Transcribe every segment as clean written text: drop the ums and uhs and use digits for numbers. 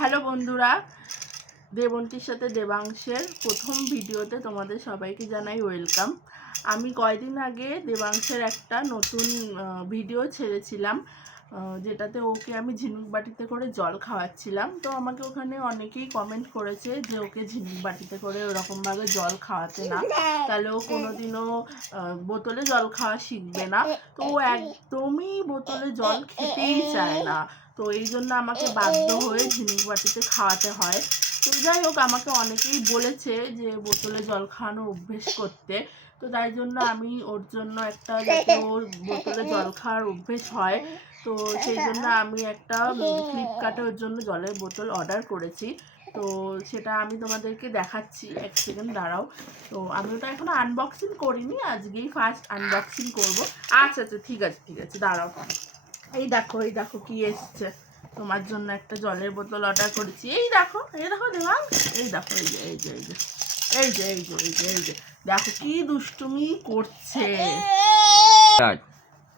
Hello বন্ধুরা, দেবন্তীর সাথে দেবাংশের প্রথম ভিডিওতে তোমাদের সবাইকে জানাই ওয়েলকাম। আমি কয়দিন আগে দেবাংশের একটা নতুন ভিডিও ছেড়েছিলাম, যেটাতে ওকে আমি ঝিনুক বাটিতে করে জল খাওয়াচ্ছিলাম। তো আমাকে ওখানে অনেকেই কমেন্ট করেছে যে ওকে ঝিনুক বাটিতে করে ওরকমভাবে জল খাওয়াতে না, তাহলে ও কোনোদিনও বোতলে জল খাওয়া শিখবে না। তো ও একদমই বোতলে জল খেতেই চায় না, তো এই জন্য আমাকে বাধ্য হয়ে ঝিনুক বাটিতে খাওয়াতে হয়। তো যাই হোক, আমাকে অনেকেই বলেছে যে বোতলে জল খাওয়ানোর অভ্যেস করতে, তো তাই জন্য আমি ওর জন্য একটা, যাতে ওর বোতলে জল খাওয়ার অভ্যেস হয়, তো সেই জন্য আমি একটা ফ্লিপকার্টে ওর জন্য জলের বোতল অর্ডার করেছি। তো সেটা আমি তোমাদেরকে দেখাচ্ছি, এক সেকেন্ড দাঁড়াও। তো আমি ওটা এখনো আনবক্সিং করিনি, আজকেই ফার্স্ট আনবক্সিং করব। আচ্ছা আচ্ছা, ঠিক আছে ঠিক আছে, দাঁড়াও। এই দেখো কি এসছে। তোমার জন্য একটা জলের বোতল অর্ডার করেছি। এই দেখো দেওয়াল, এই দেখো, এই যে দেখো কি দুষ্টুমি করছে।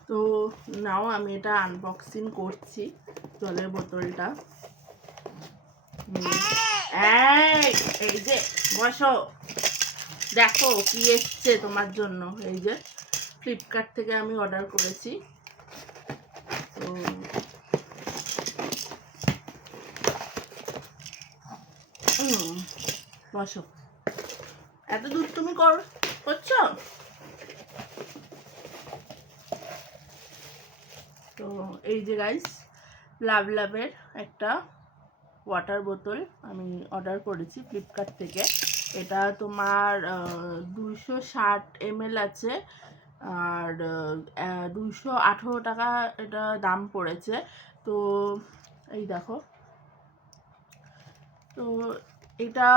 তো নাও, আমি এটা আনবক্সিং করছি জলের বোতলটা। এই যে বসো, দেখো কি এসছে তোমার জন্য। এই যে ফ্লিপকার্ট থেকে আমি অর্ডার করেছি। তো বসো, এত দুষ্টুমি করছো। তো এই যে গাইস, লাভের একটা ওয়াটার বোতল আমি অর্ডার করেছি ফ্লিপকার্ট থেকে। এটা তোমার 260 ml আছে, আর 218 টাকা এটা দাম পড়েছে। তো এই দেখো, তো এটা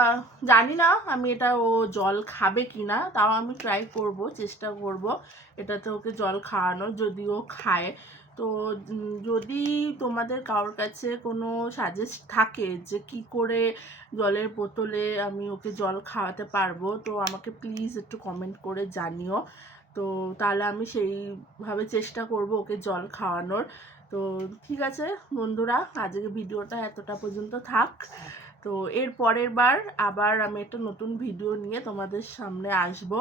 জানি না আমি এটা ও জল খাবে কি না, তাও আমি ট্রাই করব, চেষ্টা করব এটাতে ওকে জল খাওয়ানো, যদি ও খায়। তো যদি তোমাদের কারোর কাছে কোনো সাজেস্ট থাকে যে কি করে জলের বোতলে আমি ওকে জল খাওয়াতে পারবো, তো আমাকে প্লিজ একটু কমেন্ট করে জানিও। তো তাহলে আমি সেইভাবে চেষ্টা করব ওকে জল খাওয়ানোর। তো ঠিক আছে বন্ধুরা, আজকে ভিডিওটা এতটা পর্যন্ত থাক। তো এর পরের বার আবার আমি একটা নতুন ভিডিও নিয়ে তোমাদের সামনে আসব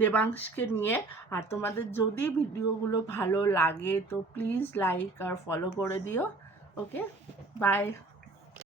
দেবাংশকে নিয়ে। আর তোমাদের যদি ভিডিওগুলো ভালো লাগে তো প্লিজ লাইক আর ফলো করে দিও। ওকে, বাই।